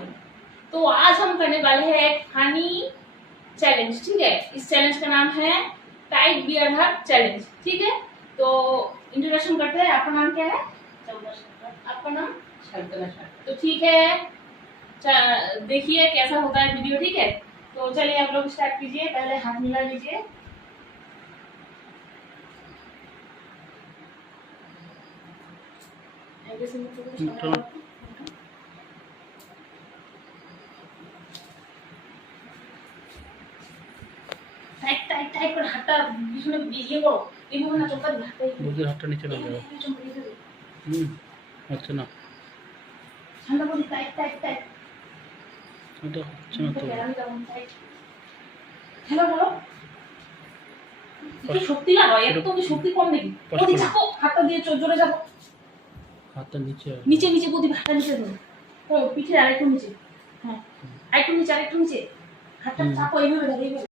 सुनो। तो आज हम करने वाले हैं एक फनी चैलेंज, ठीक है। इस चैलेंज का नाम है टाइट बियर हग चैलेंज, ठीक है। तो इंट्रोडक्शन करते हैं। आपका नाम क्या है? आपका नाम? तो ठीक है, देखिए कैसा होता है वीडियो, ठीक है। तो चलिए आप लोग स्टार्ट कीजिए। पहले हाथ मिला लीजिए। টাইট টাইট টাইট করে হাতটা পিছনে ইয়ে করো, এভাবে না চোখটা ঢাকাই বুকের হাতটা নিচে নাও যাও। আচ্ছা না, ঠান্ডা করে টাইট টাইট টাইট। এটা হচ্ছে না তো। হ্যালো বলো, একটু শক্তি লাগাও, একটু কি শক্তি কম নাকি? ওদি চাপো, হাতটা দিয়ে জোরে চাপো। হাতটা নিচে নিচে নিচে গদি, হাতটা নিচে ধরো। ও পিঠে আরেকটু নিচে। হ্যাঁ, আরেকটু নিচে, আরেকটু নিচে। হাতটা চাপো, এইভাবে ধরো, এইভাবে।